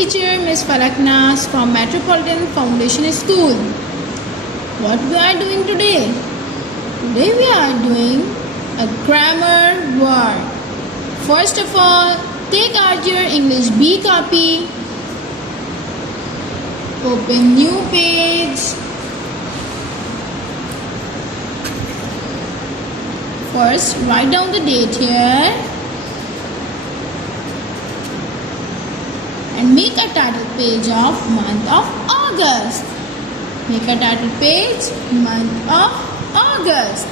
teacher, Miss Falaknas from Metropolitan Foundation School. What we are doing today? Today we are doing a grammar word. First of all, take out your English B copy. Open new page. First, write down the date here. And make a title page of month of August. Make a title page month of August.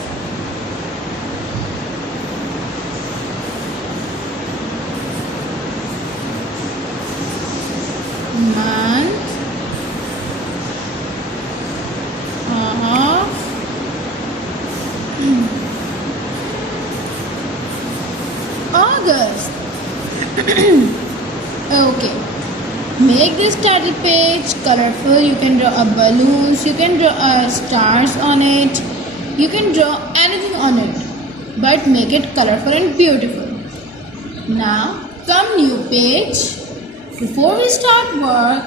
Month of August. Okay. Make this title page colorful. You can draw balloons, you can draw stars on it, you can draw anything on it, but make it colorful and beautiful. Now come new page. Before we start work,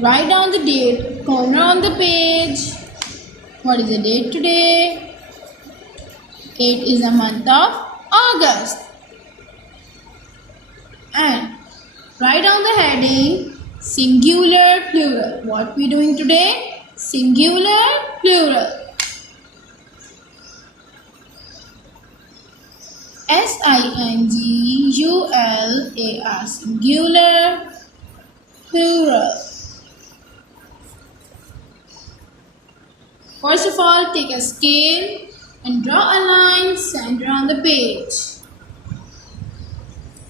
write down the date corner on the page. What is the date today? It is the month of August. And write down the heading singular plural. What we doing today? Singular plural. singular singular plural. First of all, take a scale and draw a line center on the page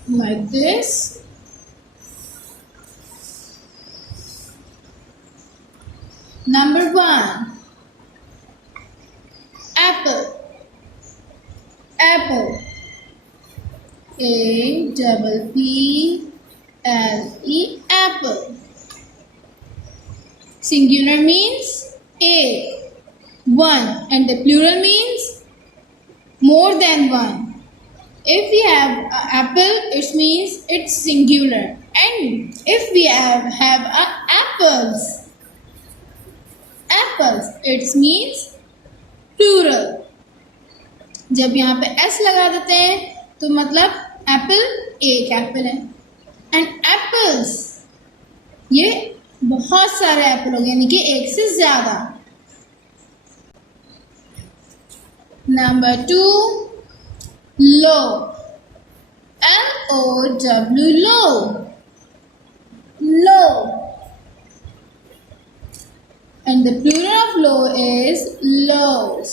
like this. Number 1, apple. Apple. A-P-P-L-E, apple. Singular means a, one, and the plural means more than one. If we have an apple, it means it's singular. And if we have apples, it means plural. जब यहाँ पे s लगा देते हैं तो मतलब Apple एक Apple है. एंड एप्पल्स ये बहुत सारे एप्पल हो गए, यानी कि एक से ज्यादा. Number 2, low. L-O-W, low. Low. And the plural of low is lows.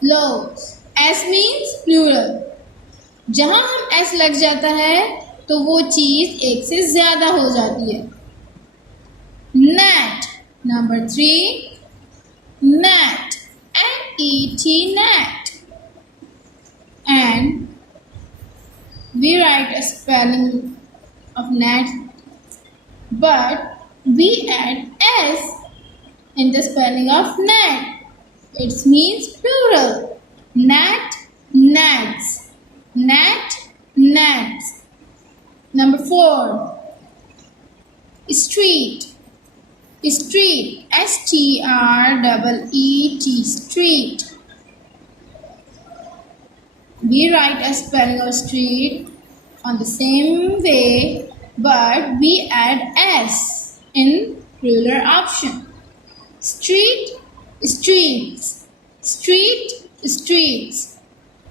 Lows. S means plural. जहाँ हम S लग जाता है तो वो चीज एक से ज्यादा हो जाती है. Net. Number 3, net. N-E-T, net. And we write a spelling of net, but we add S in the spelling of net. It means plural. Net, nets. Net, nets. Number 4, street. Street. S-T-R-E-E-T. Street. We write a spelling of street on the same way, but we add S in plural option. Street, streets. Street, streets.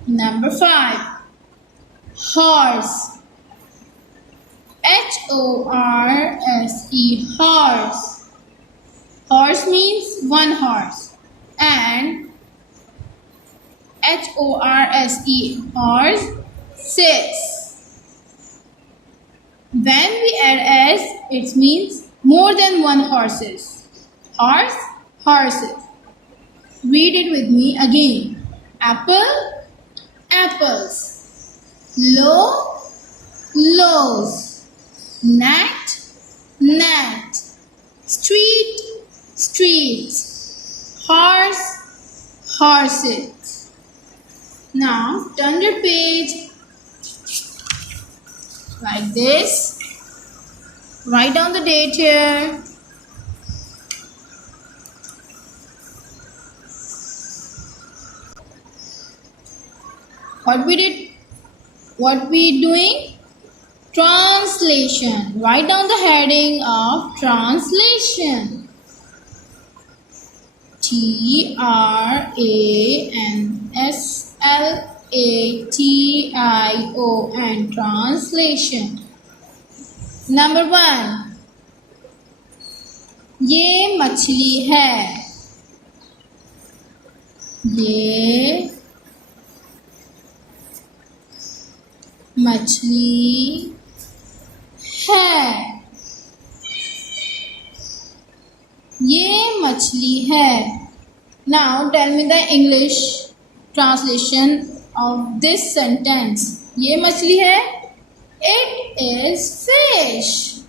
Number 5, horse. H-O-R-S-E, horse. Horse means one horse. And H-O-R-S-E, horse, 6. When we add S, it means more than one horses. Horse, horses. Read it with me again. Apple, apples. Low, lows. Net, net. Street, streets. Horse, horses. Now turn your page like this. Write down the date here. What we doing? Translation. Write down the heading of translation. TRANSLATION. Translation. Number 1. ये मछली है. ये मछली है. ये मछली है. Now tell me the English translation of this sentence. ये मछली है. It is fish.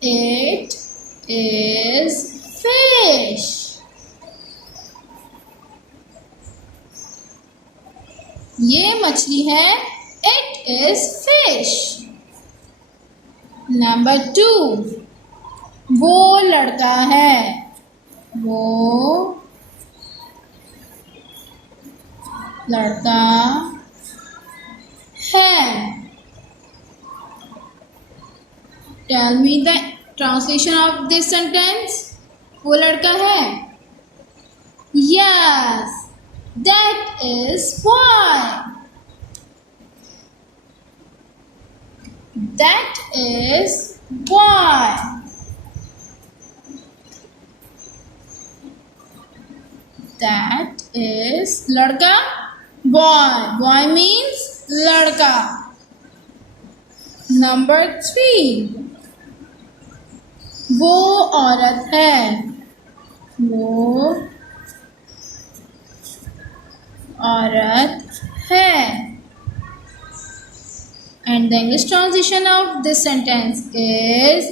It is fish. ये मछली है. It is fish. Number 2. वो लड़का है. वो लड़का है. Tell me the translation of this sentence. वो लड़का है. Yes, that is boy. That is boy. That is लड़का. Boy. Boy means लड़का. Number 3. वो औरत है. वो औरत है. And the English translation of this sentence is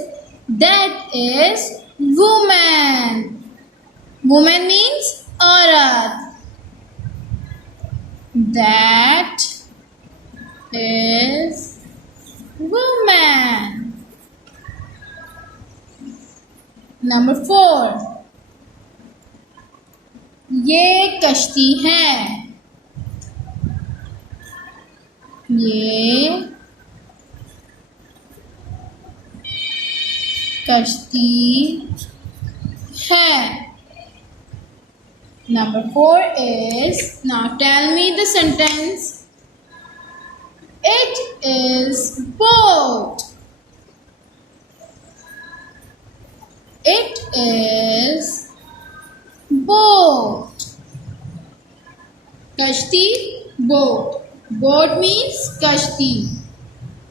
that is woman. Woman means औरत. That is woman. Number 4. ये कश्ती है. ये कश्ती है. Number 4 is, now tell me the sentence. It is boat. It is boat. Kashti, boat. Boat means kashti.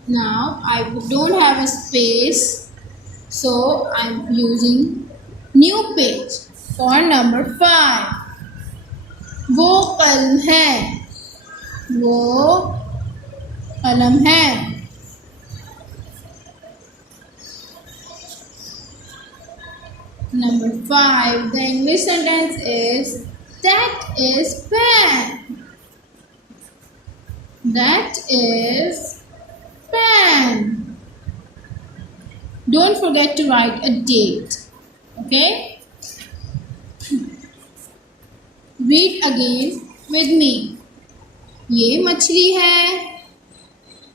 Now I don't have a space, so I'm using new page for number 5. वो कलम है. वो कलम है. Number 5. The English sentence is that is pen. That is pen. Don't forget to write a date. Okay? Read again with me. ये मछली है.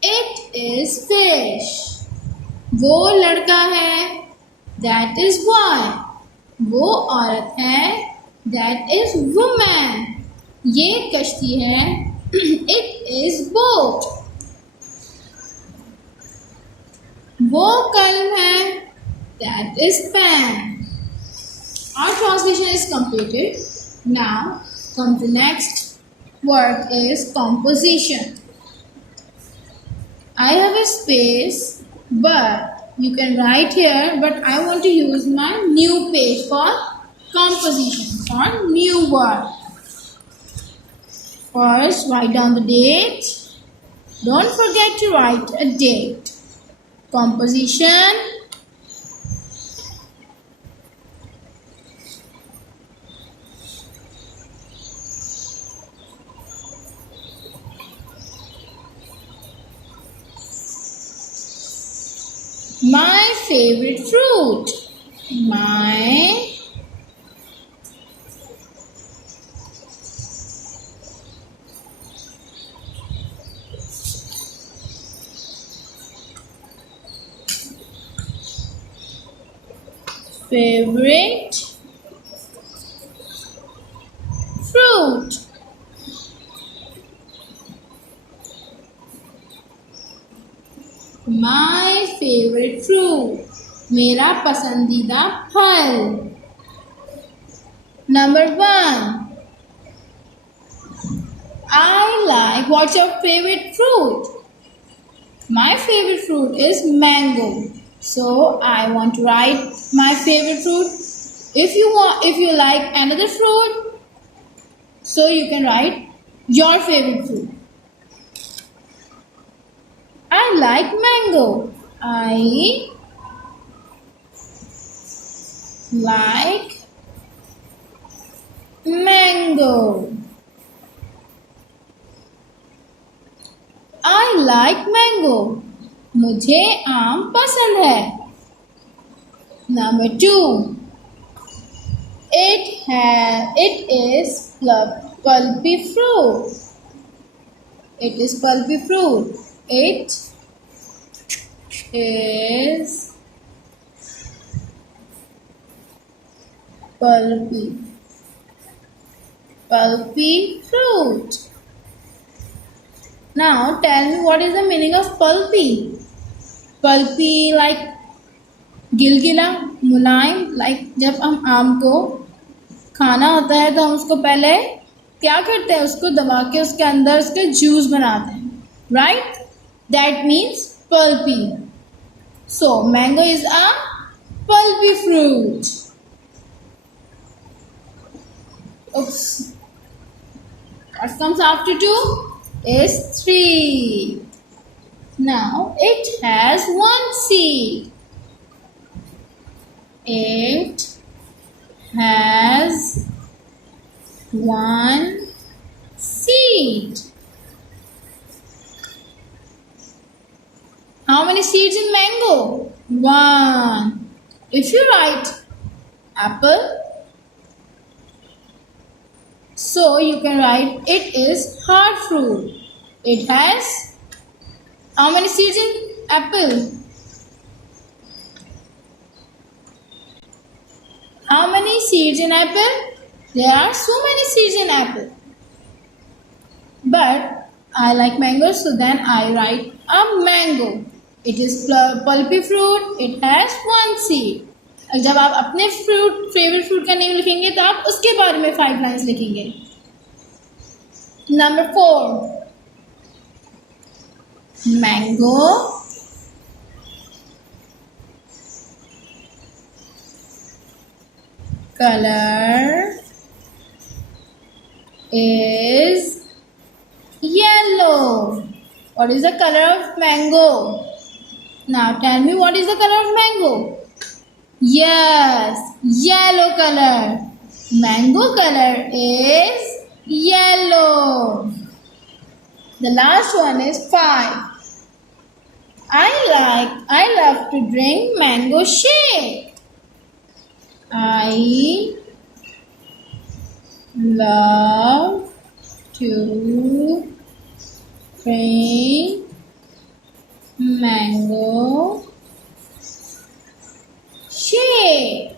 It is fish. वो लड़का है. That is boy. वो औरत है. That is woman. ये कश्ती है. It is boat. वो कलम है. That is pen. Our translation is completed. Now come to next word is composition. I have a space, but you can write here, but I want to use my new page for composition, for new word. First, write down the date. Don't forget to write a date. Composition. My favorite fruit. My favorite fruit. My favorite fruit. मेरा पसंदीदा फल. Number 1. I like. What's your favorite fruit? My favorite fruit is mango. So I want to write my favorite fruit. If you like another fruit, so you can write your favorite fruit. I like mango. I like mango. I like mango. मुझे आम पसंद है. Number 2. It is pulpy fruit. It is pulpy fruit. It is pulpy fruit. Now tell me, what is the meaning of pulpy? Pulpy like गिलगिला, Mulayam. like जब हम आम को खाना होता है तो हम उसको पहले क्या करते हैं, उसको दबा के उसके अंदर उसके जूस बनाते हैं, right? That means pulpy. So mango is a pulpy fruit. Oops. What comes after 2 is 3. Now it has 1 seed. It has 1 seed. How many seeds in mango? 1. If you write apple, so you can write it is hard fruit. It has how many seeds in apple? How many seeds in apple? There are so many seeds in apple. But I like mango, so then I write a mango. It is pulpy fruit. It has 1 seed. जब आप अपने favourite fruit का name लिखेंगे तो आप उसके बारे में 5 लाइन्स लिखेंगे. Number 4. Mango color is yellow. What is the color of mango? Now tell me, what is the color of mango? Yes, yellow color. Mango color is yellow. The last one is 5. I love to drink mango shake. I love to drink mango shake.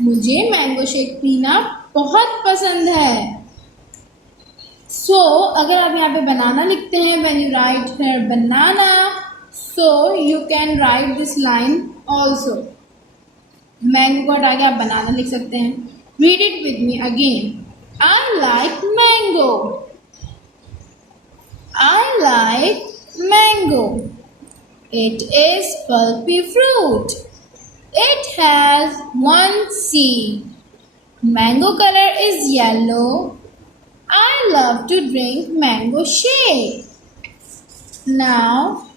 मुझे mango shake पीना बहुत पसंद है. So अगर आप यहाँ पे बनाना लिखते हैं, when you write here banana, so you can write this line also. Mango को हटा के आप बनाना लिख सकते हैं. Read it with me again. I like mango. I like mango. It is pulpy fruit. It has 1 seed. Mango color is yellow. I love to drink mango shake. Now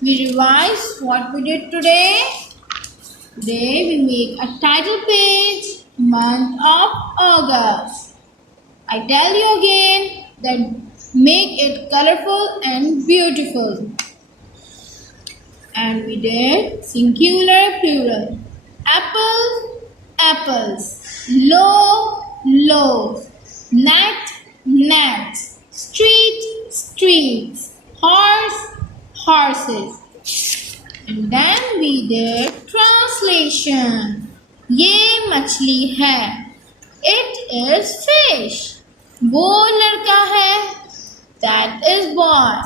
we revise what we did today. Today we make a title page, month of August. I tell you again that Make it colorful and beautiful. And we did singular, plural. Apple, apples. Low, loaves. Gnat, gnats. Street, streets. Horse, horses. And then we did translation. ये मछली है. It is fish. वो लड़का है. That is boy.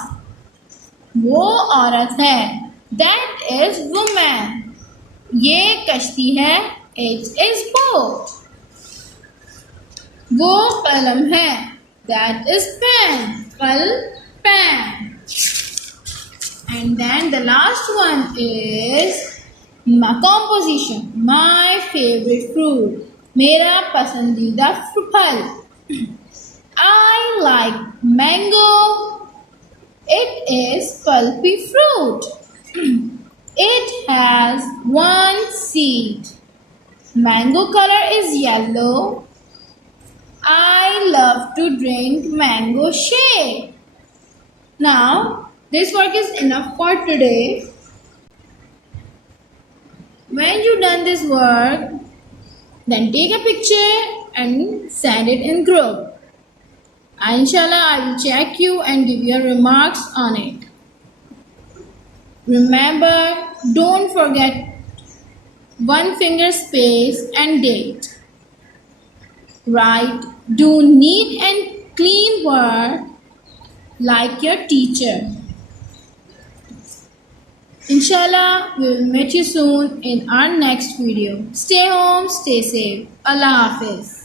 वो औरत है. That is woman. ये कश्ती है. It is boat. वो कलम है. That is pen. कल pen. And then the last one is my composition. My favorite fruit. मेरा पसंदीदा फल. I like mango. It is pulpy fruit. It has one seed. Mango color is yellow. I love to drink mango shake. Now, this work is enough for today. When you done this work, then take a picture and send it in group. Inshallah, I will check you and give your remarks on it. Remember, don't forget one finger space and date. Write, do neat and clean work like your teacher. Inshallah, we will meet you soon in our next video. Stay home, stay safe. Allah Hafiz.